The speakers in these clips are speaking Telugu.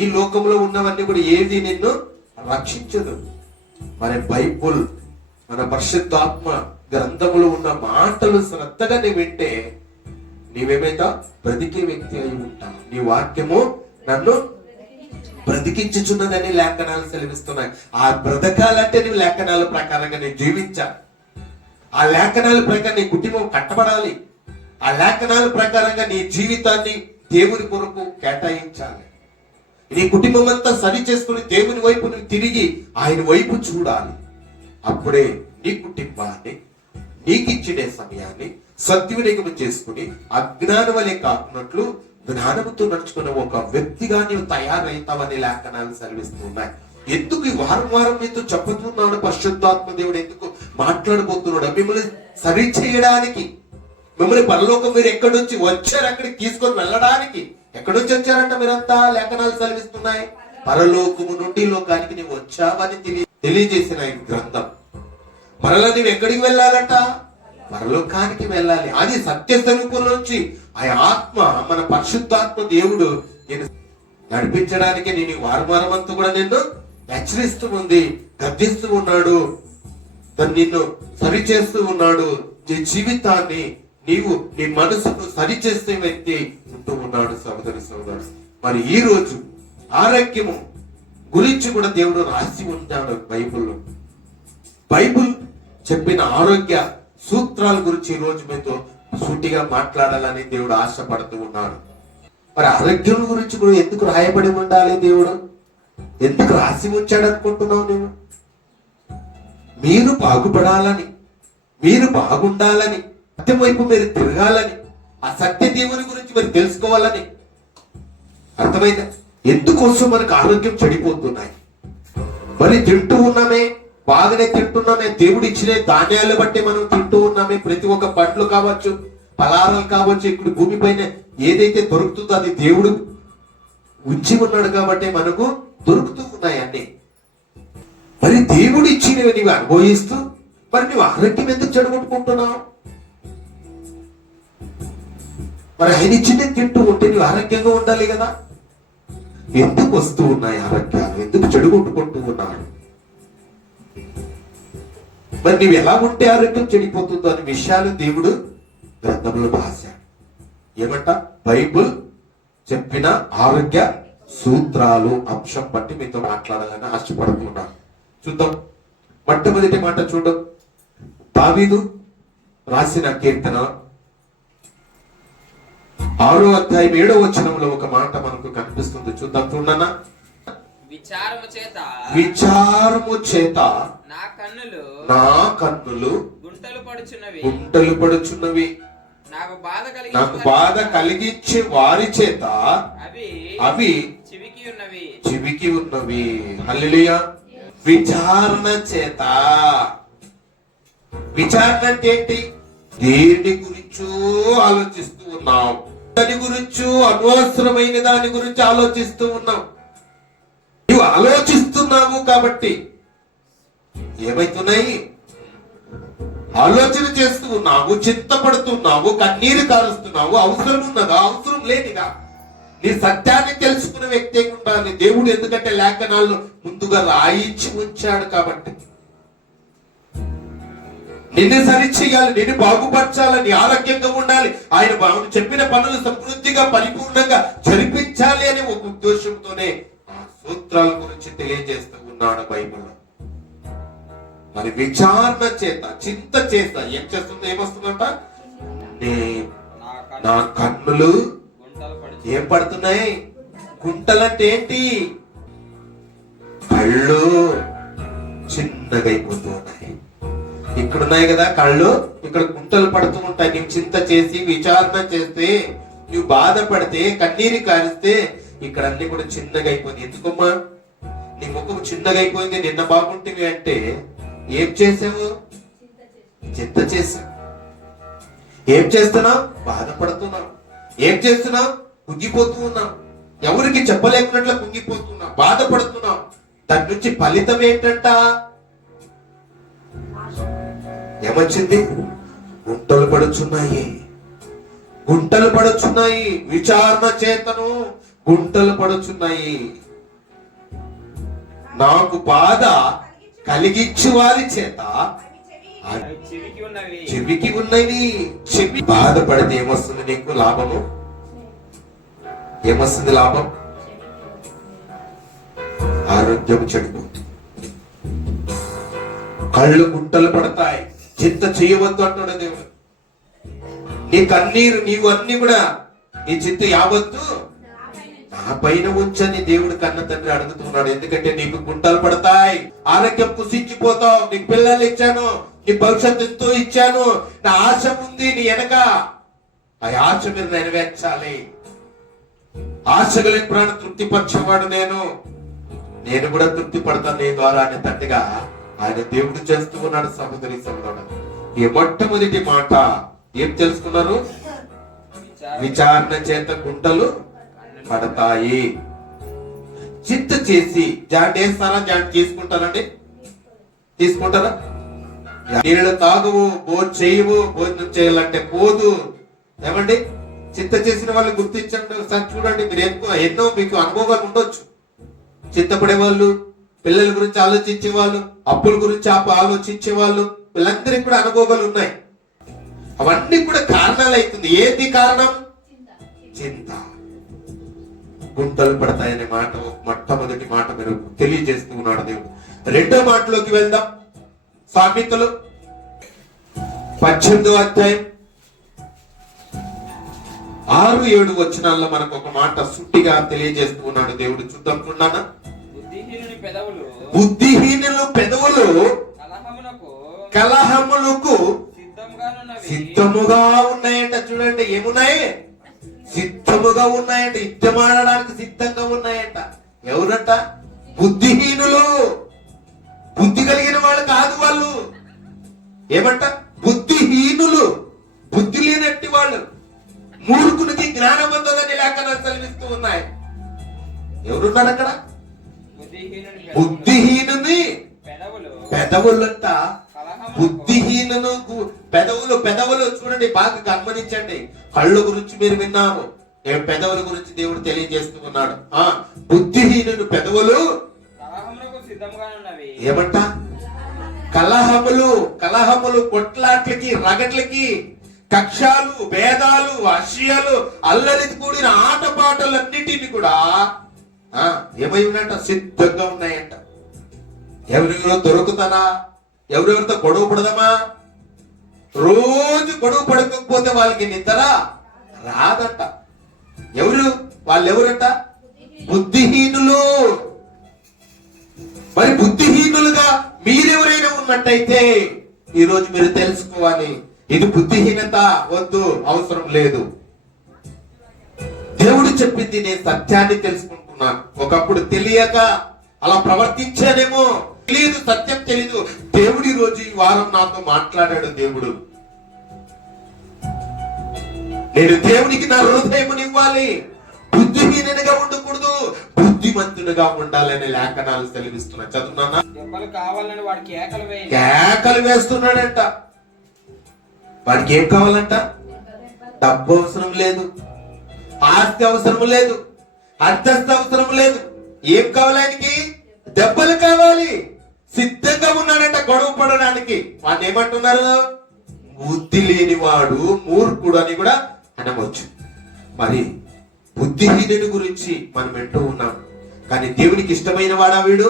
ఈ లోకంలో ఉన్నవన్నీ కూడా ఏది నిన్ను రక్షించదు. మరి బైబుల్, మన పరిశుద్ధాత్మ గ్రంథములో ఉన్న మాటలు శ్రద్ధగా నీ వింటే నీవేమైతా బ్రతికే వ్యక్తి అయి ఉంటావు. నీ వాక్యము నన్ను బ్రతికించుచున్నదని లేఖనాలు సెలవిస్తున్నాయి. ఆ బ్రతకాలంటే నువ్వు లేఖనాల ప్రకారంగా నేను జీవించాలి. ఆ లేఖనాల ప్రకారం నీ కుటుంబం కట్టబడాలి. ఆ లేఖనాల ప్రకారంగా నీ జీవితాన్ని దేవుని కొరకు కేటాయించాలి. నీ కుటుంబం అంతా సరి చేసుకుని దేవుని వైపు నువ్వు తిరిగి ఆయన వైపు చూడాలి. అప్పుడే నీ కుటుంబాన్ని, నీకు ఇచ్చిన సమయాన్ని సద్వినియోగం చేసుకుని అజ్ఞానం వలె కాకున్నట్లు జ్ఞానముతో నడుచుకున్న ఒక వ్యక్తిగా నీవు తయారవుతావని లేఖనాలు సెలవిస్తున్నాయి. ఎందుకు ఈ వారం వారం మీతో చెప్పుతున్నాడు పరిశుద్ధాత్మ దేవుడు? ఎందుకు మాట్లాడబోతున్నాడు? మిమ్మల్ని సరి చేయడానికి, మిమ్మల్ని పరలోకం మీరు ఎక్కడి నుంచి వచ్చారు అక్కడికి తీసుకొని వెళ్ళడానికి. ఎక్కడి నుంచి వచ్చారంట మీరంతా? లేఖనాలు సెలవిస్తున్నాయి పరలోకము నుండి లోకానికి నీవు వచ్చావని తెలియజేసిన ఈ గ్రంథం. మరలా నీవు ఎక్కడికి వెళ్ళాలట? పరలోకానికి వెళ్ళాలి. అది సత్య స్వరూపం నుంచి ఆ ఆత్మ, మన పరిశుద్ధాత్మ దేవుడు నేను నడిపించడానికి నేను వారమంతా కూడా నిన్ను హెచ్చరిస్తూ ఉంది, గద్దిస్తూ ఉన్నాడు, నిన్ను సరి చేస్తూ ఉన్నాడు. నీ జీవితాన్ని నీవు, నీ మనసును సరి చేసే వ్యక్తి ఉంటూ ఉన్నాడు. సోదరి సోదరు, మరి ఈ రోజు ఆరోగ్యము గురించి కూడా దేవుడు రాసి ఉంటాడు బైబిల్లో. బైబిల్ చెప్పిన ఆరోగ్య సూత్రాల గురించి ఈ రోజు మీతో సూటిగా మాట్లాడాలని దేవుడు ఆశపడుతూ ఉన్నాడు. మరి ఆరోగ్యం గురించి కూడా ఎందుకు రాయబడి ఉండాలి? దేవుడు ఎందుకు రాసి ఉంచాడు అనుకుంటున్నావు నువ్వు? మీరు బాగుపడాలని, మీరు బాగుండాలని, సత్యం వైపు మీరు తిరగాలని, ఆ సత్య దేవుని గురించి మీరు తెలుసుకోవాలని. అర్థమైందా? ఎందుకోసం మనకు ఆరోగ్యం చెడిపోతున్నాయి? మరి తింటూ ఉన్నామే, బాగానే తింటున్నామే, దేవుడు ఇచ్చిన ధాన్యాలు బట్టి మనం తింటూ ఉన్నామే. ప్రతి ఒక్క పండ్లు కావచ్చు, ఫలాలు కావచ్చు, ఇక్కడ భూమిపైన ఏదైతే దొరుకుతుందో అది దేవుడు ఉంచి ఉన్నాడు కాబట్టి మనకు దొరుకుతూ ఉన్నాయి అన్ని. మరి దేవుడు ఇచ్చినవి నీవు అనుభవిస్తూ మరి నువ్వు ఆరోగ్యం ఎందుకు చెడగొట్టుకుంటున్నావు? మరి ఆయన ఇచ్చిందే తింటూ ఉంటే నువ్వు ఆరోగ్యంగా ఉండాలి కదా. ఎందుకు వస్తూ ఉన్నాయి ఆరోగ్యాలు? ఎందుకు చెడగొట్టుకుంటూ ఉన్నాడు? మరి నువ్వు ఎలా ఉంటే ఆరోగ్యం చెడిపోతుందో అనే విషయాలు దేవుడు గ్రంథంలో రాశాడు. ఏమంట? బైబుల్ చెప్పిన ఆరోగ్య సూత్రాలు అంశం బట్టి మీతో మాట్లాడాలని ఆశపడుతున్నాను. చూద్దాం. మొట్టమొదటి మాట చూద్దాం. దావీదు రాసిన కీర్తన 6వ అధ్యాయం 7వ వచనంలో ఒక మాట మనకు కనిపిస్తుంది. చూద్దాం. చూడన్నా. విచారము చేత నా కన్నులు గుంటలు పడుచున్నవి, నాకు బాధ కలిగించే వారి చేత అవి చివికి ఉన్నవి. హల్లెలూయా. విచారణ చేత. విచారణ అంటే ఏంటి? దేని గురించో ఆలోచిస్తూ ఉన్నాం, దాని గురించో అనవసరమైన దాని గురించి ఆలోచిస్తూ ఉన్నాం. నువ్వు ఆలోచిస్తున్నావు కాబట్టి ఏమైతున్నాయి? ఆలోచన చేస్తూ ఉన్నావు, చింతపడుతున్నావు, కన్నీరు కారుస్తున్నావు. అవసరం ఉన్నదా? అవసరం లేనిగా. నీ సత్యాన్ని తెలుసుకున్న వ్యక్తి ఉండాలి దేవుడు. ఎందుకంటే లేఖనాలను ముందుగా రాయించి ఉంచాడు కాబట్టి. నిన్ను సరి చేయాలి, నిన్ను బాగుపరచాలని, ఆరోగ్యంగా ఉండాలి, ఆయన చెప్పిన పనులు సమృద్ధిగా పరిపూర్ణంగా జరిపించాలి అనే ఒక ఉద్దేశంతోనే ఆ సూత్రాల గురించి తెలియజేస్తూ ఉన్నాడు బైబిల్లో. మరి విచారణ చేత, చింత చేత ఏం చేస్తుందో ఏమొస్తుందంట? నా కన్నులు ఏం పడుతున్నాయి? గుంటలంటే ఏంటి? కళ్ళు చిన్నగా అయిపోతూ ఉన్నాయి. ఇక్కడ ఉన్నాయి కదా కళ్ళు, ఇక్కడ గుంటలు పడుతూ ఉంటాయి. నీవు చింత చేసి విచారణ చేస్తే, నువ్వు బాధపడితే, కన్నీరు కారిస్తే ఇక్కడ అన్ని కూడా చిన్నగా అయిపోయింది. ఎందుకమ్మా నీ ముఖం చిన్నగా అయిపోయింది? నిన్న బాగుంటుంది అంటే ఏం చేసావు? చింత చేసావు. ఏం చేస్తున్నావు? బాధపడుతున్నావు. ఏం చేస్తున్నావు? కుంగిపోతూ ఉన్నావు. ఎవరికి చెప్పలేకున్నట్లు కుంగిపోతున్నావు, బాధపడుతున్నావు. దాని నుంచి ఫలితం ఏంటంట? ఏమొచ్చింది? గుంటలు పడుచున్నాయి, గుంటలు పడుచున్నాయి. విచారణ చేతను గుంటలు పడుచున్నాయి. నాకు బాధ కలిగించు వారి చేత అవి చెవికి ఉన్నవి. చెవికి ఉన్నవి. చెవి బాధపడితే ఏమొస్తుంది నీకు లాభము? ఏమొస్తుంది లాభం? ఆరోగ్యం చెడిపోతుంది, కళ్ళు గుంటలు పడతాయి. చింత చేయవద్దు అంటాడు దేవుడు. నీ కన్నీరు నీవు అన్ని కూడా నీ చింత యావద్దు నా పైన ఉంచని దేవుడు కన్న తండ్రి అడుగుతున్నాడు. ఎందుకంటే నీకు గుంటలు పడతాయి, ఆరోగ్యం కుసించిపోతావు. నీకు పిల్లలు ఇచ్చాను, నీ భవిష్యత్తు ఎంతో ఇచ్చాను, నా ఆశ ఉంది నీ వెనక. ఆ ఆశ మీరు నెరవేర్చాలి. ఆశ కలిగిన ప్రాణ తృప్తిపరిచేవాడు నేను కూడా తృప్తి పడతాను నీ ద్వారా అనే తట్టుగా ఆయన దేవుడు చేస్తూ ఉన్నాడు. సహోదరి సహోదరుడు, ఈ మొట్టమొదటి మాట ఏం తెలుసుకున్నారు? విచారణ చేత గుంటలు పడతాయి. చింత చేసి జాంట్ వేస్తారా? జాంట్ తీసుకుంటారండి? తీసుకుంటారా? నీళ్ళు తాగువు, భోజనం చేయవు, భోజనం చేయాలంటే పోదు. ఏమండి, చింత చేసిన వాళ్ళు గుర్తించండి ఒకసారి. చూడండి, మీరు ఎన్నో మీకు అనుభవాలు ఉండొచ్చు. చింతపడే వాళ్ళు, పిల్లల గురించి ఆలోచించే వాళ్ళు, అప్పుల గురించి ఆలోచించే వాళ్ళు, వీళ్ళందరికీ కూడా అనుభవాలు ఉన్నాయి. అవన్నీ కూడా కారణాలు అవుతుంది. ఏది కారణం? చింత. గుంటలు పడతాయనే మాట మొట్టమొదటి మాట మీరు తెలియజేస్తూ ఉన్నాడు దేవుడు. రెండో మాటలోకి వెళ్దాం. సామెతలు 18వ అధ్యాయం 6-7 వచనాల్లో మనకు ఒక మాట సుట్టిగా తెలియజేస్తూ ఉన్నాడు దేవుడు. చూద్దాం. చూడనా? బుద్ధిహీనులు పెదవులు కలహములకు సిద్ధముగా ఉన్నాయంట. చూడండి, ఏమున్నాయి? సిద్ధముగా ఉన్నాయంట. యుద్ధమాడడానికి సిద్ధంగా ఉన్నాయంట. ఎవరంట? బుద్ధిహీనులు. బుద్ధి కలిగిన వాళ్ళు కాదు వాళ్ళు. ఏమంట? బుద్ధిహీనులు, బుద్ధి లేనట్టి వాళ్ళు. మూర్ఖునికి జ్ఞానం ఉందని లేఖనాలు చదివిస్తూ ఉన్నాయి. ఎవరున్నారు అక్కడ? బుద్ధిహీనుని పెదవులంట. బుద్ధిహీనును పెదవులు చూడండి, బాగా గమనించండి. కళ్ళు గురించి మీరు విన్నారు, పెదవుల గురించి దేవుడు తెలియజేస్తూ ఉన్నాడు. బుద్ధిహీనుని పెదవులు ఏమంట? కలహములు, కొట్లాట్లకి, రగట్లకి, కక్షాలు, భేదాలు, అసూయలు, అల్లరి కూడిన ఆటపాటలన్నిటిని కూడా ఏమై ఉన్నాయంట? సిద్ధంగా ఉన్నాయంట. ఎవరెవరో దొరుకుతారా? ఎవరెవరితో గొడవ పడదామా? రోజు గొడవ పడకపోతే వాళ్ళకి నిద్ర రాదంట. వాళ్ళెవరంట? బుద్ధిహీనులు. మరి బుద్ధిహీనులుగా మీరెవరైనా ఉన్నట్టయితే ఈరోజు మీరు తెలుసుకోవాలి, ఇది బుద్ధిహీనత వద్దు, అవసరం లేదు. దేవుడు చెప్పింది నేను సత్యాన్ని తెలుసుకుంటున్నాను. ఒకప్పుడు తెలియక అలా ప్రవర్తించానేమో, తెలియదు, సత్యం తెలీదు. దేవుడు ఈ రోజు ఈ వారం నాతో మాట్లాడాడు. దేవుడు, నేను దేవునికి నా హృదయమునివ్వాలి. బుద్ధిహీనునిగా ఉండకూడదు, బుద్ధిమంతునిగా ఉండాలని లేఖనాలు సెలవిస్తున్నా. చదువునా? కేకలు వేస్తున్నాడంట. వాడికి ఏం కావాలంట? డబ్బు అవసరం లేదు, ఆస్తి అవసరం లేదు, అంతస్తు అవసరం లేదు. ఏం కావాలి ఆయనకి? దెబ్బలు కావాలి. సిద్ధంగా ఉన్నాడంట గొడవ పడడానికి. వాడిని ఏమంటున్నారు? బుద్ధి లేనివాడు, మూర్ఖుడు అని కూడా అనవచ్చు. మరి బుద్ధిహీనుడి గురించి మనం వింటూ ఉన్నాం, కానీ దేవునికి ఇష్టమైన వాడా వీడు?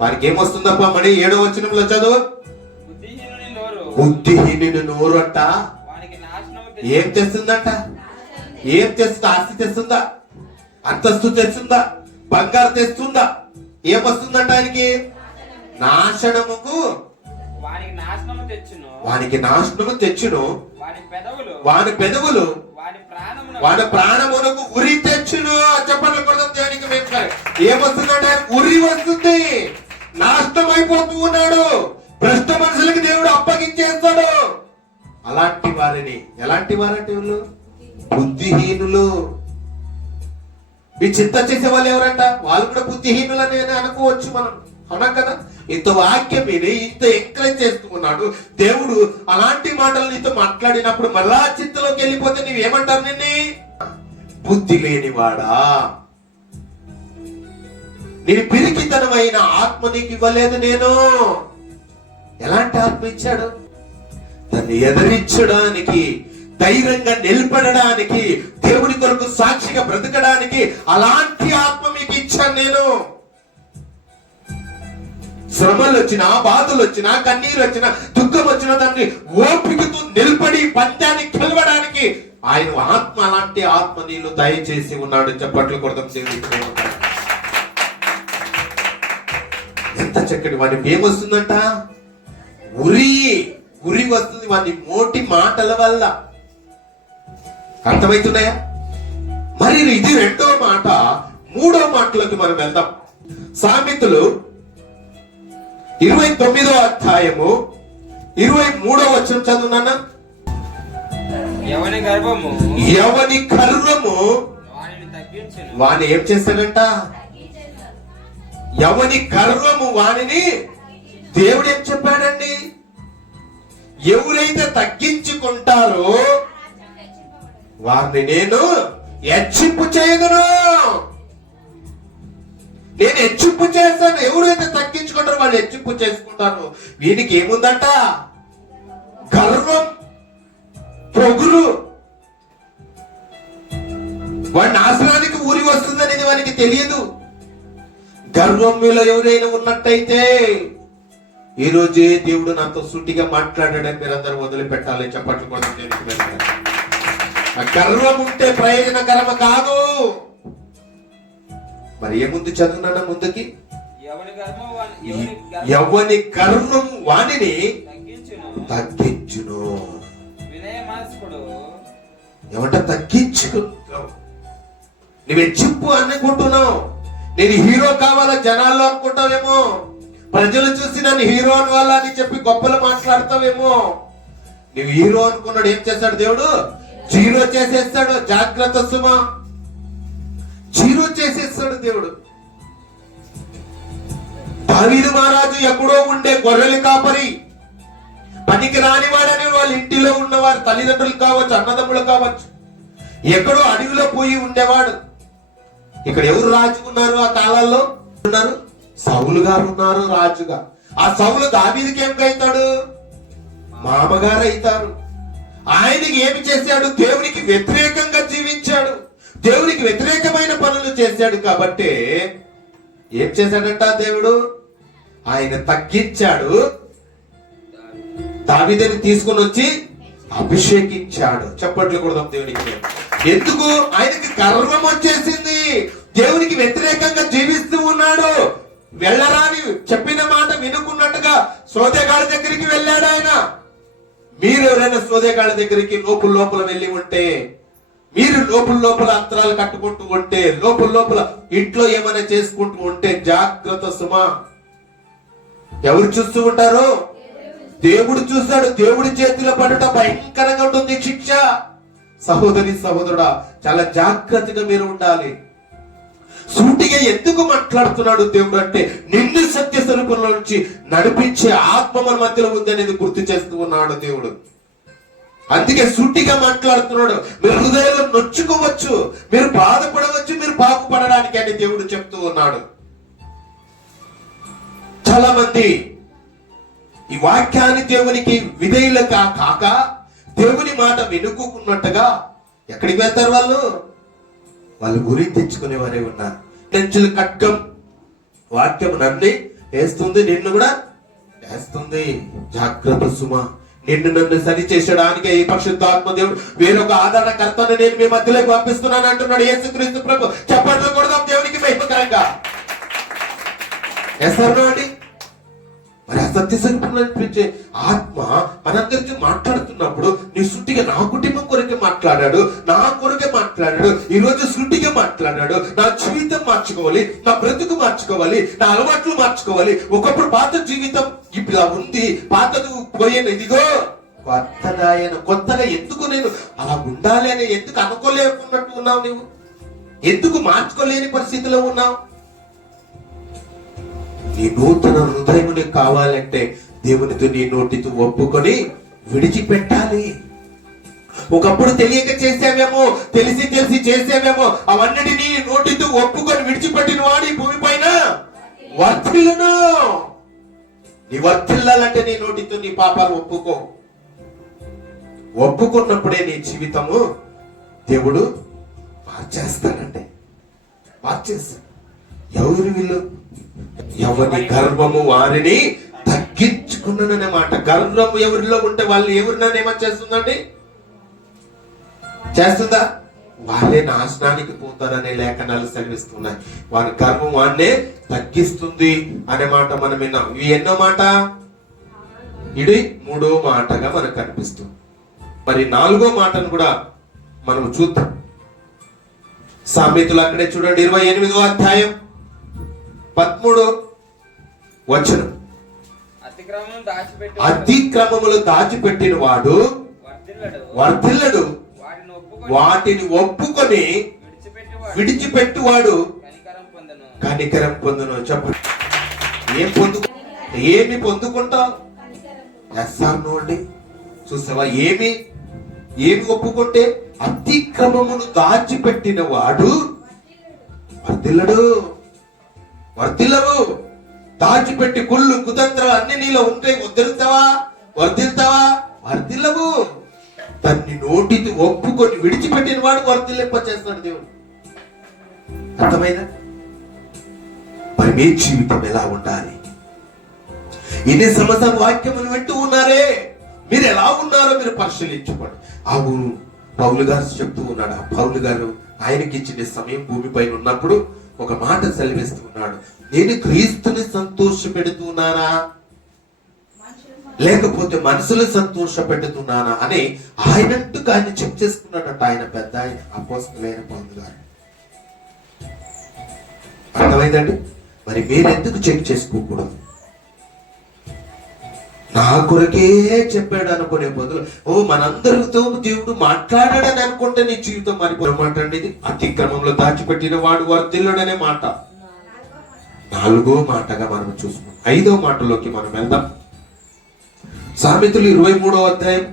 వారికి ఏమొస్తుందప్ప? మరి 7వ వచనంలో చదువు. బుద్ధిహీనుని నోరు అంట ఏం తెస్తుందంట? ఏం తెస్తుందా? ఆస్తి తెస్తుందా? అంతస్తు తెస్తుందా? బంగారు తెస్తుందా? ఏమొస్తుందంట ఆయనకి? నాశనముకు వానికి నాశనము తెచ్చును. వాని పెదవులు వాని ప్రాణమునకు ఉరి తెచ్చును. చెప్పండి కొడదాం దేవునికి. ఏమొస్తుందంటే ఉరి వస్తుంది. నాశనం అయిపోతూ ఉన్నాడు. భ్రష్ట మనుషులకి దేవుడు అప్పగించేస్తాడు. అలాంటి వారిని, ఎలాంటి వారంటే వీళ్ళు? బుద్ధిహీనులు. ఈ చింత చేసే వాళ్ళు ఎవరంట? వాళ్ళు కూడా బుద్ధిహీనులని అనుకోవచ్చు మనం, అవునా కదా? ఇంత వాక్యం విని ఇంత ఎంకరేజ్ చేస్తూ ఉన్నాడు దేవుడు. అలాంటి మాటలు నీతో మాట్లాడినప్పుడు మళ్ళా చింతలోకి వెళ్ళిపోతే నీవేమంటారు? నిన్ను బుద్ధి లేనివాడా, నేను పిరికితనమైన ఆత్మ నీకు ఇవ్వలేదు నేను. ఎలాంటి ఆత్మ ఇచ్చాడు? దాన్ని ఎదిరించడానికి, ధైర్యంగా నిలబడడానికి, దేవుని కొరకు సాక్షిగా బ్రతకడానికి అలాంటి ఆత్మ మీకు ఇచ్చాను నేను. శ్రమలు వచ్చినా, బాధలు వచ్చినా, కన్నీరు వచ్చినా, దుఃఖం వచ్చినా దాన్ని ఓపికతో నిలబడి పంచాన్ని గెలవడానికి ఆయన ఆత్మ, అలాంటి ఆత్మ నీళ్ళు దయచేసి ఉన్నాడు. చప్పట్లు కొడదాం దేవుడికి. ఎంత చక్కటి వాడికి ఏమొస్తుందంట? ఉరి వస్తుంది వాడి మోటి మాటల వల్ల. అర్థమవుతున్నాయా? మరి ఇది రెండో మాట. మూడో మాటలోకి మనం వెళ్దాం. సామెతలు 29వ అధ్యాయము 23వ వచనం చదువునాన్న. ఎవని గర్వము వానిని తగ్గించును. వాని ఏం చేస్తాడంట? ఎవని గర్వము వానిని. దేవుడు ఏం చెప్పాడండి? ఎవరైతే తగ్గించుకుంటారో వారిని నేను హెచ్చింపు చేయదును. నేను హెచ్చింపు చేస్తాను. ఎవరైతే తగ్గించుకుంటారో వాళ్ళు హెచ్చింపు చేసుకుంటారు. వీనికి ఏముందంట? గర్వం, పొగురు. వాడి నాశనానికి ఊరి వస్తుందనేది వానికి తెలియదు. గర్వం మీలో ఎవరైనా ఉన్నట్టయితే ఈ రోజే దేవుడు నాతో సూటిగా మాట్లాడాడని మీరందరూ వదిలిపెట్టాలి. చప్పట్లు కూడా గర్వం ఉంటే ప్రయోజనకరమ కాదు. మరి ఏముంది చదువునా ముందుకి? ఎవని గర్వం వానిని తగ్గించును. ఏమంట? తగ్గించుకు. నువ్వు హెచ్చింపు అనుకుంటున్నావు. నేను హీరో కావాలా జనాల్లో అనుకుంటావేమో. ప్రజలు చూసి నన్ను హీరో అని వాళ్ళ అని చెప్పి గొప్పలు మాట్లాడతావేమో. నువ్వు హీరో అనుకున్నాడు, ఏం చేస్తాడు దేవుడు? జీరో చేసేస్తాడు. జాగ్రత్త సుమా, జీరో చేసేస్తాడు దేవుడు. దావీదు మహారాజు ఎక్కడో ఉండే గొర్రెలు కాపరి, పనికి రానివాడని వాళ్ళ ఇంటిలో ఉన్నవారు తల్లిదండ్రులు కావచ్చు, అన్నదమ్ములు కావచ్చు, ఎక్కడో అడవిలో పోయి ఉండేవాడు. ఇక్కడ ఎవరు రాజుకున్నారు ఆ కాలాల్లో? ఉన్నారు సౌలు గారు ఉన్నారు రాజుగా. ఆ సౌలు దావీదుకి ఏం అవుతాడు? మామగారు అవుతారు. ఆయనకి ఏమి చేశాడు? దేవునికి వ్యతిరేకంగా జీవించాడు, దేవునికి వ్యతిరేకమైన పనులు చేశాడు. కాబట్టి ఏం చేశాడంట దేవుడు? ఆయన తగ్గించాడు, దావీదుని తీసుకొని వచ్చి అభిషేకించాడు. చప్పట్లు కొడదాం దేవునికి. ఎందుకు? ఆయనకి గర్వం వచ్చేసింది. దేవునికి వ్యతిరేకంగా జీవిస్తూ ఉన్నాడు. వెళ్ళరాని చెప్పిన మాట వినుకున్నట్టుగా సోదెగాళ్ళ దగ్గరికి వెళ్ళాడు ఆయన. మీరు ఎవరైనా సోదెగాళ్ళ దగ్గరికి లోపల వెళ్ళి ఉంటే, మీరు లోపల అంతరాలు కట్టుకుంటూ ఉంటే, లోపల ఇంట్లో ఏమైనా చేసుకుంటూ ఉంటే జాగ్రత్త సుమా. ఎవరు చూస్తూ ఉంటారు? దేవుడు చూస్తాడు. దేవుడి చేతిలో పడుట భయంకరంగా ఉంటుంది శిక్ష. సహోదరి సహోదరుడా, చాలా జాగ్రత్తగా మీరు ఉండాలి. సూటిగా ఎందుకు మాట్లాడుతున్నాడు దేవుడు అంటే, నిన్ను సత్య స్వరూపంలో నుంచి నడిపించే ఆత్మ మన మధ్యలో ఉందనేది గుర్తు చేస్తూ ఉన్నాడు దేవుడు. అందుకే సూటిగా మాట్లాడుతున్నాడు. మీరు హృదయంలో నొచ్చుకోవచ్చు, మీరు బాధపడవచ్చు, మీరు బాగుపడడానికి అని దేవుడు చెప్తూ ఉన్నాడు. చాలా మంది ఈ వాక్యాన్ని దేవునికి విధేయులుగా కాక దేవుని మాట వినుకున్నట్టుగా ఎక్కడికి వెళ్తారు? వాళ్ళు గురి తెచ్చుకునే వారే ఉన్నారు. టెన్షన్ ఖడ్గం వాక్యం నన్ను వేస్తుంది, నిన్ను కూడా వేస్తుంది. జాగ్రత్త సుమా. నన్ను సరి చేసడానికి ఈ పరిశుద్ధాత్మ దేవుడు వేరొక ఆదరణకర్తను నేను మీ మధ్యలోకి పంపిస్తున్నాను అంటున్నాడు యేసుక్రీస్తు ప్రభు. చెప్పట్లు కొడదాం దేవునికి మహిమకరంగా. అండి. మరి ఆ సత్య స్వరూపంలో అనిపించే ఆత్మ మనందరికీ మాట్లాడుతున్నప్పుడు నీ సుట్టిగా నా కుటుంబం కొరకే మాట్లాడాడు, నా కొరకే మాట్లాడాడు. ఈ రోజు సుట్టిగా మాట్లాడాడు. నా జీవితం మార్చుకోవాలి, నా బ్రతుకు మార్చుకోవాలి, నా అలవాట్లు మార్చుకోవాలి. ఒకప్పుడు పాత జీవితం ఇప్పుడు ఉంది, పాతది పోయేది, ఇదిగో కొత్తదాయన. కొత్తగా ఎందుకు నేను అలా ఉండాలి అని ఎందుకు అనుకోలేకున్నట్టు ఉన్నావు? నువ్వు ఎందుకు మార్చుకోలేని పరిస్థితిలో ఉన్నావు? నీ నూతన హృదయం నీకు కావాలంటే దేవునితో నీ నోటితో ఒప్పుకొని విడిచిపెట్టాలి. ఒకప్పుడు తెలియక చేసావేమో, తెలిసి తెలిసి చేసావేమో, అవన్నిటినీ నోటితో ఒప్పుకొని విడిచిపెట్టిన వాడు ఈ భూమి పైన వర్ధిల్లును. నీ వర్ధిల్లాలంటే నీ నోటితో నీ పాపాలు ఒప్పుకో. ఒప్పుకున్నప్పుడే నీ జీవితము దేవుడు మార్చేస్తాడండి, మార్చేస్తాడు. ఎవరు వీళ్ళు? ఎవరి గర్వము వారిని తగ్గించుకున్నాననే మాట. గర్వము ఎవరిలో ఉంటే వాళ్ళు ఎవరినైనా ఏమని చేస్తుందండి? చేస్తుందా? వాళ్ళే నాశనానికి పోతారనే లేఖనాలు సెలవిస్తున్నాయి. వారి గర్వం వాన్నే తగ్గిస్తుంది అనే మాట మనం విన్నాం. ఇవి ఎన్నో మాట? ఇది 3వ మాటగా మనకు కనిపిస్తుంది. మరి 4వ మాటను కూడా మనం చూద్దాం. సామెతలు అక్కడే చూడండి, 28వ అధ్యాయం 13వ వచనం. అతిక్రమములు దాచిపెట్టిన వాడు వర్ధిల్లడు, వాటిని ఒప్పుకొని విడిచిపెట్టువాడు కనికరం పొందును. చెప్పండి, ఏమి పొందుకుంటావు? అండి, చూసావా? ఏమి ఒప్పుకుంటే? అతిక్రమమును దాచిపెట్టిన వాడు వర్ధిల్లరు. దాచిపెట్టి కుళ్ళు కుతంత్రాలు అన్ని నీలో ఉంటే వర్ధిల్లవు. దాన్ని నోటితో ఒప్పుకొని విడిచిపెట్టిన వాడు వర్ధిల్లింపచేస్తాడు దేవుడు. అర్థమైందా? మరి మీ జీవితం ఎలా ఉండాలి? ఇన్ని సంవత్సరాలు వాక్యములు వింటూ ఉన్నారే, మీరు ఎలా ఉన్నారో మీరు పరిశీలించుకోండి. అవును, పౌలు గారు చెప్తూ ఉన్నాడు. ఆ పౌలు గారు ఆయనకి ఇచ్చిన సమయం భూమిపైన ఉన్నప్పుడు ఒక మాట సెలవిస్తూ ఉన్నాడు. నేను క్రీస్తుని సంతోష పెడుతున్నానా లేకపోతే మనుషులు సంతోష పెడుతున్నానా అని ఆయనంటూ ఆయన చెక్ చేసుకున్నాడట. ఆయన పెద్ద ఆయన అపోస్తలుడైన పౌలు గారు. అర్థమైందండి? మరి మీరెందుకు చెక్ చేసుకోకూడదు? నా కొరకే చెప్పాడు అనుకునే బదులు, మనందరితో దేవుడు మాట్లాడాడని అనుకుంటే నీ జీవితం మారిపోమాట అండి. ఇది అతిక్రమంలో దాచిపెట్టిన వాడు వర్ధిల్లుడనే మాట 4వ మాటగా మనం చూసుకున్నాం. 5వ మాటలోకి మనం వెళ్దాం. సామెతలు 23వ అధ్యాయం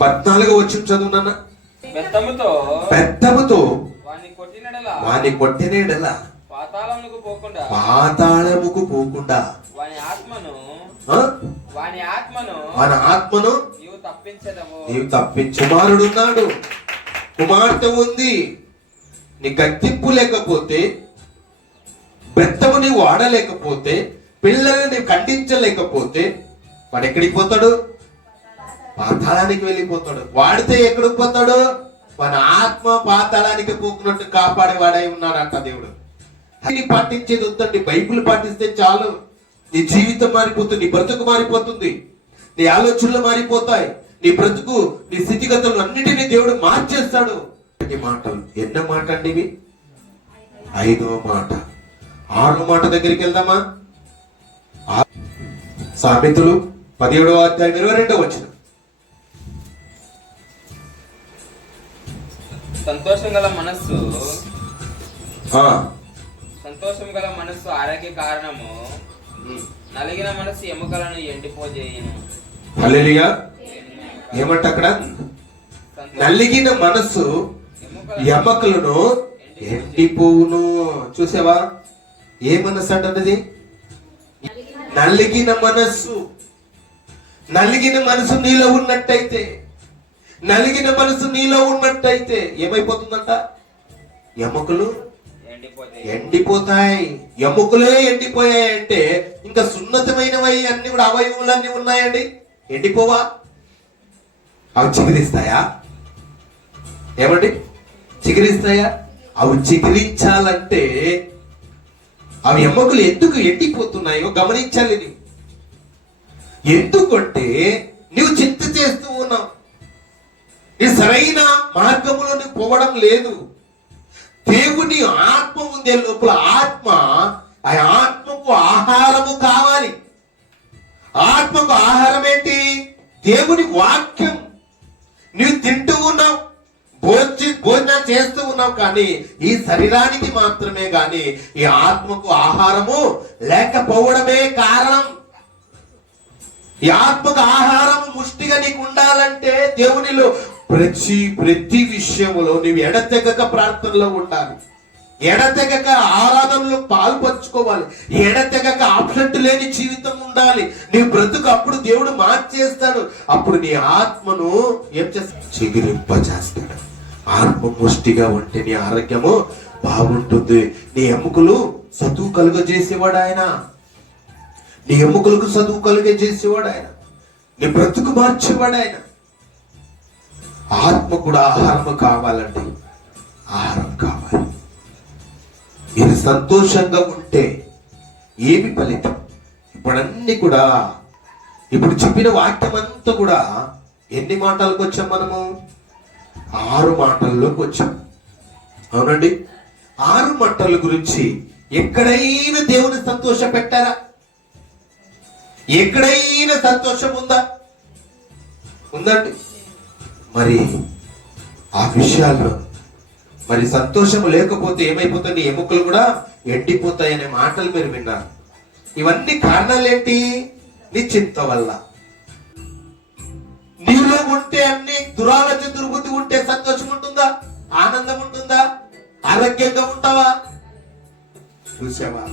14వ వచనం చదువునన్నా. బెత్తముతో వాని కొట్టినెడల పాతాళముకు పోకుండా వాని ఆత్మను నీవు తప్పించు. కుమారుడున్నాడు, కుమార్తె ఉంది. నీ గద్దింపు లేకపోతే, బెత్తము నీవు వాడలేకపోతే, పిల్లల్ని నీవు ఖండించలేకపోతే వాడు ఎక్కడికి పోతాడు? పాతాళానికి వెళ్ళిపోతాడు. వాడితే ఎక్కడికి పోతాడు? వాని ఆత్మ పాతాళానికి పోకున్నట్టు కాపాడేవాడై ఉన్నాడంట దేవుడు. అది పాటించేది వద్దండి. బైబిల్ పాటిస్తే చాలు. నీ జీవితం మారిపోతుంది, నీ బ్రతుకు మారిపోతుంది, నీ ఆలోచనలు మారిపోతాయి, నీ బ్రతుకు, నీ స్థితిగతులు అన్నిటినీ దేవుడు మార్చేస్తాడు. మాటలు ఎన్నో మాట అండి ఇవి? 5వ మాట. 6వ మాట దగ్గరికి వెళ్దామా? సామెతలు 17వ అధ్యాయం 22వ వచనం. సంతోషం గల మనస్సు ఆరోగ్య కారణము, నలిగిన మనస్సు ఎముకలను ఎండిపోజేయును. హల్లెలూయా. ఏమంట అక్కడ? నలిగిన మనస్సు ఎముకలను ఎండిపోవును. చూసావా? ఏ మనస్సు అంటది? నలిగిన మనస్సు. నలిగిన మనసు నీలో ఉన్నట్టయితే ఏమైపోతుందంట? ఎముకలు ఎండిపోతాయి. ఎముకలే ఎండిపోయాయంటే ఇంకా సున్నతమైనవి అన్ని కూడా అవయవులన్నీ ఉన్నాయండి, ఎండిపోవా? అవి చిగురిస్తాయా? ఏమండి? చిగురిస్తాయా? అవి చిగురించాలంటే అవి ఎముకలు ఎందుకు ఎండిపోతున్నాయో గమనించాలి. ఎందుకంటే నువ్వు చింత చేస్తూ ఉన్నావు, నీ సరైన మార్గంలో నువ్వు పోవడం లేదు. దేవుని ఆత్మ ఉందే లోపల, ఆ ఆత్మకు ఆహారము కావాలి. ఆత్మకు ఆహారం ఏంటి? దేవుని వాక్యం. నువ్వు తింటూ ఉన్నావు, భోజనం చేస్తూ ఉన్నావు, కానీ ఈ శరీరానికి మాత్రమే, కానీ ఈ ఆత్మకు ఆహారము లేకపోవడమే కారణం. ఈ ఆత్మకు ఆహారం ముష్టిగా నీకు ఉండాలంటే దేవునిలో ప్రతి విషయంలో నీవు ఎడతెగక ప్రార్థనలో ఉండాలి. ఎడతెగక ఆరాధనలో పాల్పంచుకోవాలి. ఎడతెగక ఆబ్సెంట్ లేని జీవితం ఉండాలి. నీ బ్రతుకు అప్పుడు దేవుడు మార్చేస్తాడు. అప్పుడు నీ ఆత్మను ఏం చేస్తాడు? చిగురింపజేస్తాడు. ఆత్మ పుష్టిగా ఉంటే నీ ఆరోగ్యము బాగుంటుంది. నీ ఎముకలు సతువు కలుగజేసేవాడు ఆయన. నీ ఎముకలకు చదువు కలుగజేసేవాడు ఆయన. నీ బ్రతుకు మార్చేవాడు ఆయన. ఆత్మ కూడా ఆహారం కావాలండి. ఆహారం కావాలి. ఇది సంతోషంగా ఉంటే ఏమి ఫలితం? ఇప్పుడు చెప్పిన వాక్యం అంతా కూడా ఎన్ని మాటలకు వచ్చాం మనము? 6 మాటల్లోకి వచ్చాం. అవునండి. 6 మాటల గురించి ఎక్కడైనా దేవుని సంతోష పెట్టారా? ఎక్కడైనా సంతోషం ఉందా? ఉందండి. మరి ఆ విషయాల్లో మరి సంతోషం లేకపోతే ఏమైపోతుంది? ఎముకలు కూడా ఎండిపోతాయనే మాటలు మీరు విన్నారు. ఇవన్నీ కారణాలు ఏంటి? నీ చింత వల్ల. నీలో ఉంటే అన్ని దురాలోచన దుర్బుద్ధి ఉంటే సంతోషం ఉంటుందా? ఆనందం ఉంటుందా? ఆరోగ్యంగా ఉంటావా? చూసావా?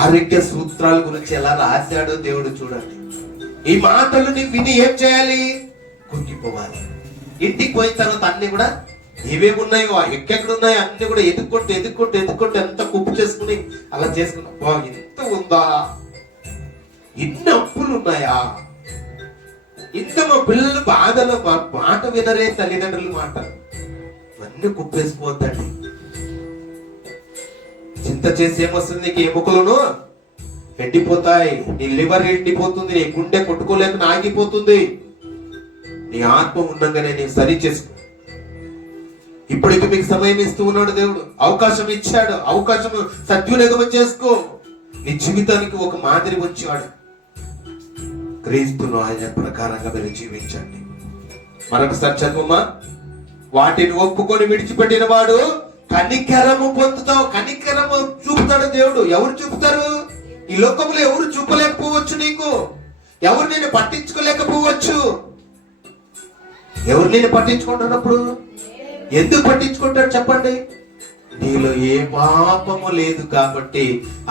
ఆరోగ్య సూత్రాల గురించి ఎలా రాశాడో దేవుడు చూడండి. ఈ మాటలు నీ విని ఏం చేయాలి? కుంగిపోవాలి. ఇంటికి పోయిన తర్వాత అన్ని కూడా ఏవేమి ఉన్నాయో ఎక్కడెక్కడ ఉన్నాయో అన్ని కూడా ఎదుక్కుంటూ ఎంత కుప్పు చేసుకుని అలా చేసుకున్నా. ఇంత ఉందా? ఇన్ని అప్పులు ఉన్నాయా? ఇంత మా పిల్లలు బాధలో మాట వినరే తల్లిదండ్రుల మాట. ఇవన్నీ కుప్పేసిపోద్దండి. చింత చేసి ఏమొస్తుంది? నీకు ఎముకలను ఎండిపోతాయి. నీ లివర్ ఎండిపోతుంది. నీ గుండె కొట్టుకోలేక ఆగిపోతుంది. నీ ఆత్మ ఉండగానే నీవు సరి చేసుకో. ఇప్పటికి మీకు సమయం ఇస్తూ ఉన్నాడు దేవుడు. అవకాశం ఇచ్చాడు. అవకాశం సద్వినియోగం చేసుకో. నీ జీవితానికి ఒక మాదిరి వచ్చాడు. క్రీస్తును ఆయన ప్రకారంగా మీరు జీవించండి. మరొకసారి చదువమ్మా. వాటిని ఒప్పుకొని విడిచిపెట్టిన వాడు కనికరము పొందుతావు. కనికరము చూపుతాడు దేవుడు. ఎవరు చూపుతారు? ఈ లోకంలో ఎవరు చూపలేకపోవచ్చు. నీకు ఎవరు నేను పట్టించుకోలేకపోవచ్చు. ఎవరు నేను పట్టించుకుంటున్నప్పుడు ఎందుకు పట్టించుకుంటాడు చెప్పండి? నీలో ఏ పాపము లేదు కాబట్టి,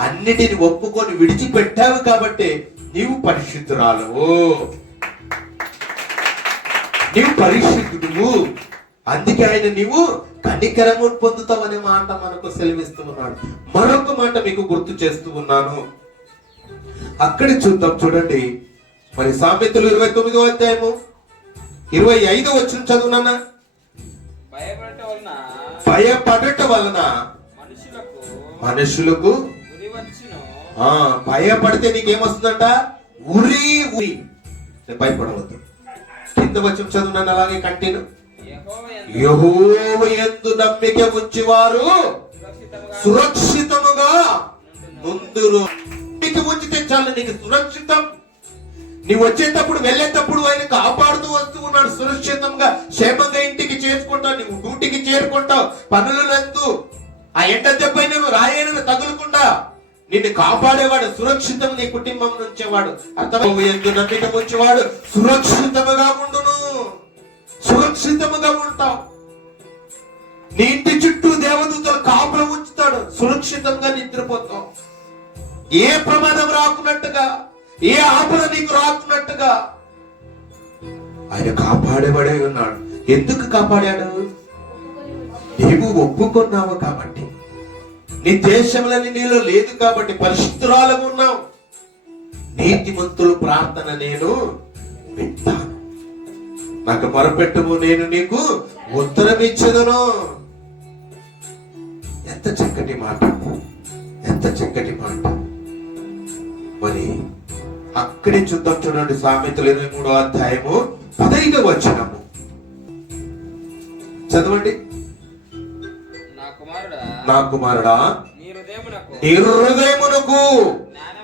అన్నిటిని ఒప్పుకొని విడిచిపెట్టావు కాబట్టి నీవు పరిశుద్ధురాలవు. నీవు పరిశుద్ధుడు. అందుకే ఆయన నీవు కనికరము పొందుతావు అనే మాట మనకు సెలవిస్తూ ఉన్నాడు. మరొక మాట మీకు గుర్తు చేస్తూ ఉన్నాను. అక్కడి చూద్దాం చూడండి. మరి సామెతలు 29వ అధ్యాయము 25వ వచనం చదువునా. భయపడట వలన మనుషులకు భయపడితే నీకేమొస్తుందంట? ఉరి. భయపడవద్దు. కింద వచనం చదువున్నాను అలాగే కంటిన్యూ. యెహోవా యందు నమ్మిక ఉంచేవారు సురక్షితముగా నుందురు. నీకు ఉంచితే చాలు, నీకు సురక్షితం. నీవు వచ్చేటప్పుడు వెళ్ళేటప్పుడు ఆయన కాపాడుతూ వస్తూ ఉన్నాడు. సురక్షితంగా క్షేమంగా ఇంటికి చేరుకుంటావు. నువ్వు డ్యూటీకి చేరుకుంటావు. పనులందు ఆ ఎండ దెబ్బైన రాయను తగులకుండా నిన్ను కాపాడేవాడు. సురక్షితం నీ కుటుంబం నుంచేవాడు. అర్థమైందు నమ్మిక ఉంచేవాడు సురక్షితముగా ఉండును. సురక్షితముగా ఉంటావు. నీ ఇంటి చుట్టూ దేవదూతలు కాపురం ఉంచుతాడు. సురక్షితంగా నిద్రపోతావు. ఏ ప్రమాదం రాకున్నట్టుగా, ఏ ఆపద నీకు రాకున్నట్టుగా ఆయన కాపాడేవాడే ఉన్నాడు. ఎందుకు కాపాడాడు? నీవు ఒప్పుకున్నావు కాబట్టి. నీ దేశంలోని నీలో లేదు కాబట్టి పరిశుద్ధురాలుగా ఉన్నావు. నీతిమంతుల ప్రార్థన నేను వింటాను. నాకు మొరపెట్టుము, నేను నీకు ఉత్తరం ఇచ్చేదను. ఎంత చక్కటి మాట, ఎంత చక్కటి మాట. మరి అక్కడే చూద్దాం చూడండి. సామెతలు 23వ అధ్యాయము 15వ వచనము చదవండి. నా కుమారుడా, నీ హృదయమునకు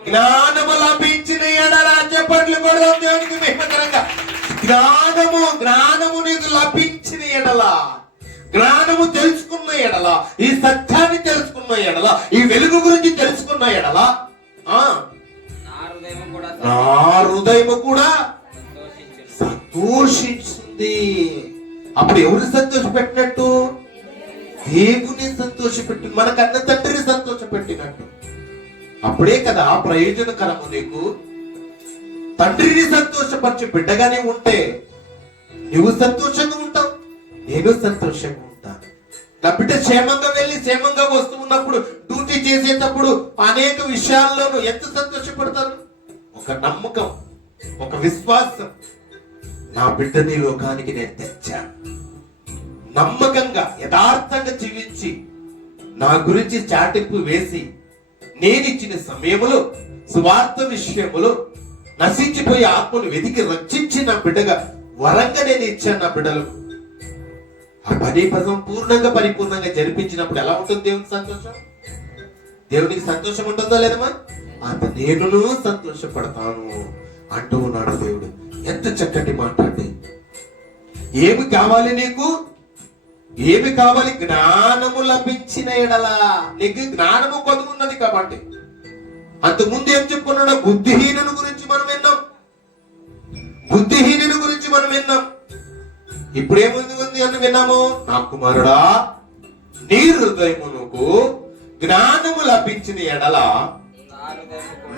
జ్ఞానము లభించిన ఎడల, చెప్పట్లు కూడా దేవునికి మహిమకరంగా. జ్ఞానము నీకు లభించిన ఎడల, జ్ఞానము తెలుసుకున్న ఎడల, ఈ సత్యాన్ని తెలుసుకున్న ఎడల, ఈ వెలుగు గురించి తెలుసుకున్న ఎడల హృదయము కూడా నా హృదయము కూడా సంతోషించును. సంతోషించింది. అప్పుడు ఎవరు సంతోషపెట్టినట్టు? దేవుని సంతోషపెట్టి, మన కన్న తండ్రిని సంతోషపెట్టినట్టు. అప్పుడే కదా ప్రయోజనకరము నీకు. తండ్రిని సంతోషపరిచి బిడ్డగానే ఉంటే నువ్వు సంతోషంగా ఉంటావు, నేను సంతోషంగా ఉంటాను. నా బిడ్డ క్షేమంగా వెళ్ళి క్షేమంగా వస్తూ ఉన్నప్పుడు, డ్యూటీ చేసేటప్పుడు అనేక విషయాల్లోనూ ఎంత సంతోషపడతాను? ఒక నమ్మకం, ఒక విశ్వాసం. నా బిడ్డని లోకానికి నేను తెచ్చాను. నమ్మకంగా యథార్థంగా జీవించి నా గురించి చాటింపు వేసి నేనిచ్చిన సమయములో సువార్త విషయములో నశించిపోయే ఆత్మను వెతికి రక్షించి నా బిడ్డగా వరంగా నేను ఇచ్చాను నా బిడ్డలకు. ఆ పని సంపూర్ణంగా పరిపూర్ణంగా జరిపించినప్పుడు ఎలా ఉంటుంది దేవునికి సంతోషం? దేవునికి సంతోషం ఉంటుందా లేదమ్మా? అంత నేను సంతోషపడతాను అంటూ ఉన్నాడు దేవుడు. ఎంత చక్కటి మాట అండి. ఏమి కావాలి నీకు? ఏమి కావాలి? జ్ఞానము లభించిన ఎడలా. నీకు జ్ఞానము కొదువున్నది కాబట్టి. అంతకుముందు ఏం చెప్పుకున్నాడు? బుద్ధిహీనుని గురించి మనం విన్నాం. బుద్ధిహీనుని గురించి మనం విన్నాం. ఇప్పుడేముంది ఉంది అని విన్నాము? నా కుమారుడా, నీ హృదయమునకు జ్ఞానము లభించిన ఎడల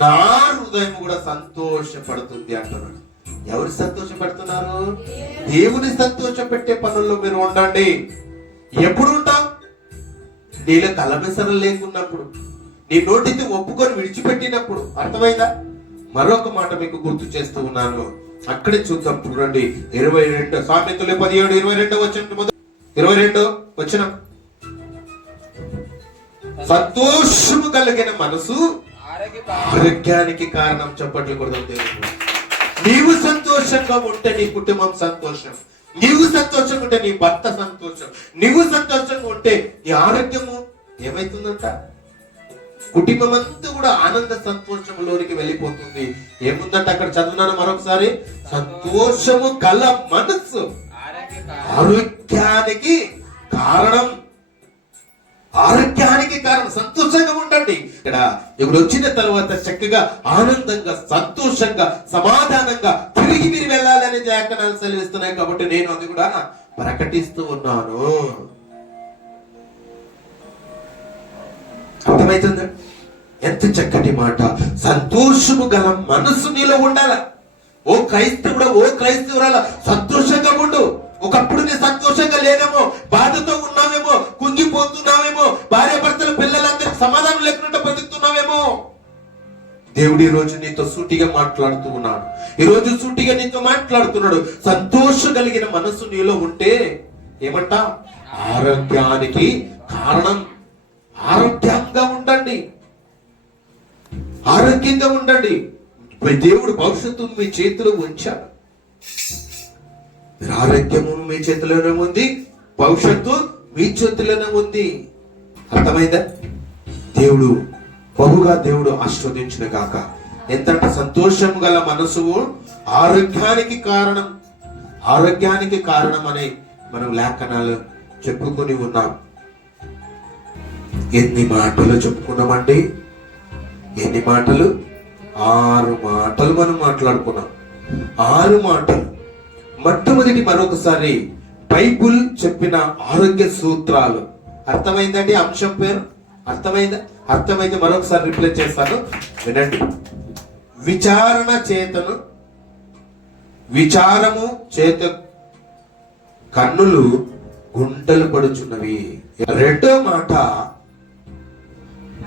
నా హృదయం కూడా సంతోషపడుతుంది అంటున్నాడు. ఎవరు సంతోషపెడుతున్నారు? దేవుని సంతోషపెట్టే పనుల్లో మీరు ఉండండి. ఎప్పుడు ఉంటాం? నీలో కలమిసరం లేకున్నప్పుడు, నీ నోటితో ఒప్పుకొని విడిచిపెట్టినప్పుడు. అర్థమైందా? మరొక మాట మీకు గుర్తు చేస్తూ ఉన్నాను. అక్కడే చూద్దాం, చూడండి. 22 సామెతలు 17:22 వచ్చిన 22 వచ్చిన సంతోషము కలిగిన మనసు ఆరోగ్యానికి కారణం. చప్పట్లు కొడదాం దేవుడు. నీవు సంతోషంగా ఉంటే నీ కుటుంబం సంతోషం, నీవు సంతోషంగా ఉంటే నీ భర్త సంతోషం, నీవు సంతోషంగా ఉంటే నీ ఆరోగ్యము ఏమైతుందంట? కుటుంబం అంతా కూడా ఆనంద సంతోషంలోనికి వెళ్ళిపోతుంది. ఏముందంటే అక్కడ చదువున్నాను మరొకసారి. సంతోషము గల మనస్సు ఆరోగ్యానికి కారణం. ఆరోగ్యానికి కారణం. సంతోషంగా ఉండండి. ఇక్కడ ఇప్పుడు వచ్చిన తర్వాత చక్కగా ఆనందంగా సంతోషంగా సమాధానంగా తిరిగి మీరు వెళ్ళాలని లేఖనాలు సెలవిస్తున్నాయి. కాబట్టి నేను అది కూడా ప్రకటిస్తూ ఉన్నాను. అర్థమవుతుంది? ఎంత చక్కటి మాట. సంతోషము గల మనసు నీలో ఉండాల. ఓ క్రైస్తవుడా, ఓ క్రైస్తవురాల, సంతోషంగా ఉండు. ఒకప్పుడు నీ సంతోషంగా లేదేమో, బాధతో ఉన్నావేమో, కుంగిపోతున్నావేమో, భార్య భర్తలు పిల్లలందరికీ సమాధానం లేకుండా బతుకుతున్నావేమో. దేవుడు ఈ రోజు నీతో సూటిగా మాట్లాడుతూ ఉన్నాడు. ఈ రోజు సూటిగా నీతో మాట్లాడుతున్నాడు. సంతోషం కలిగిన మనసు నీలో ఉంటే ఏమంట? ఆరోగ్యానికి కారణం. ఆరోగ్యంగా ఉండండి, ఆరోగ్యంగా ఉండండి. దేవుడు భవిష్యత్తు మీ చేతిలో ఉంచాడు. ఆరోగ్యము మీ చేతిలోనే ఉంది, భవిష్యత్తు మీ చేతిలోనే ఉంది. అర్థమైందా? దేవుడు బహుగా దేవుడు ఆస్వాదించిన గాక. ఎంతంటే సంతోషం గల మనసు ఆరోగ్యానికి కారణం. ఆరోగ్యానికి కారణం అని మనం లేఖనాలు చెప్పుకొని ఉన్నాం. ఎన్ని మాటలు చెప్పుకున్నామండి? ఎన్ని మాటలు? 6 మాటలు మనం మాట్లాడుకున్నాం. 6 మాటలు. మొట్టమొదటి మరొకసారి బైబుల్ చెప్పిన ఆరోగ్య సూత్రాలు. అర్థమైందండి? అంశం పేరు అర్థమైందా? అర్థమైతే మరొకసారి రిప్లై చేస్తాను, వినండి. విచారణ చేతను, విచారము చేత కన్నులు గుంటలు పడుచున్నవి. రెండో మాట,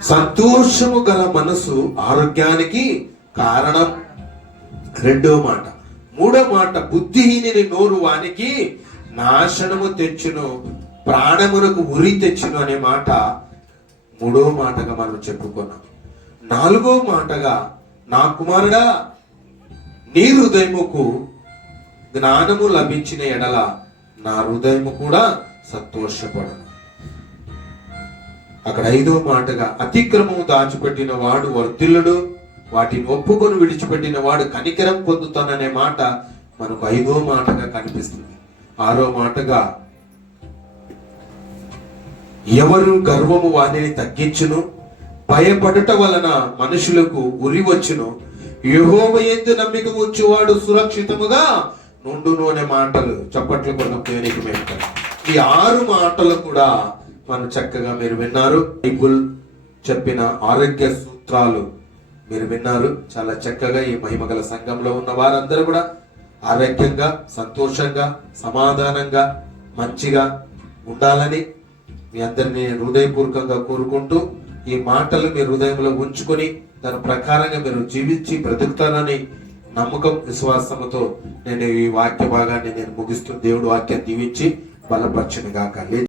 సంతోషము గల మనసు ఆరోగ్యానికి కారణం. రెండో మాట. మూడో మాట, బుద్ధిహీనుని నోరు వానికి నాశనము తెచ్చును, ప్రాణమునకు ఉరి తెచ్చును అనే మాట మూడో మాటగా మనం చెప్పుకున్నాం. నాలుగో మాటగా, నా కుమారుడా, నీ హృదయముకు జ్ఞానము లభించిన ఎడల నా హృదయము కూడా సంతోషపడను. అక్కడ 5వ మాటగా, అతిక్రమము దాచిపెట్టిన వాడు వర్ధిల్లుడు, వాటిని ఒప్పుకొని విడిచిపెట్టిన వాడు కనికరం పొందుతాననే మాట మనకు 5వ మాటగా కనిపిస్తుంది. 6వ మాటగా, ఎవరు గర్వము వానిని తగ్గించును, భయపడుట వలన మనుషులకు ఉరి వచ్చును, యెహోవా యందు నమ్మిక ఉంచువాడు సురక్షితముగా నుండును అనే మాటలు చప్పట్లు కొరకు దేవునికి మెచ్చుకోండి. ఈ 6 మాటలు కూడా మనం చక్కగా మీరు విన్నారు. బైబుల్ చెప్పిన ఆరోగ్య సూత్రాలు మీరు విన్నారు. చాలా చక్కగా ఈ మహిమగల సంఘంలో ఉన్న వారందరూ కూడా ఆరోగ్యంగా, సంతోషంగా, సమాధానంగా, మంచిగా ఉండాలని మీ అందరినీ హృదయపూర్వకంగా కోరుకుంటూ, ఈ మాటలు మీ హృదయంలో ఉంచుకొని దాని ప్రకారంగా మీరు జీవించి బ్రతుకుతారని నమ్మకం, విశ్వాసముతో నేను ఈ వాక్య భాగాన్ని నేను ముగిస్తూ దేవుడు వాక్యాన్ని దీవించి బలపరచును గాక.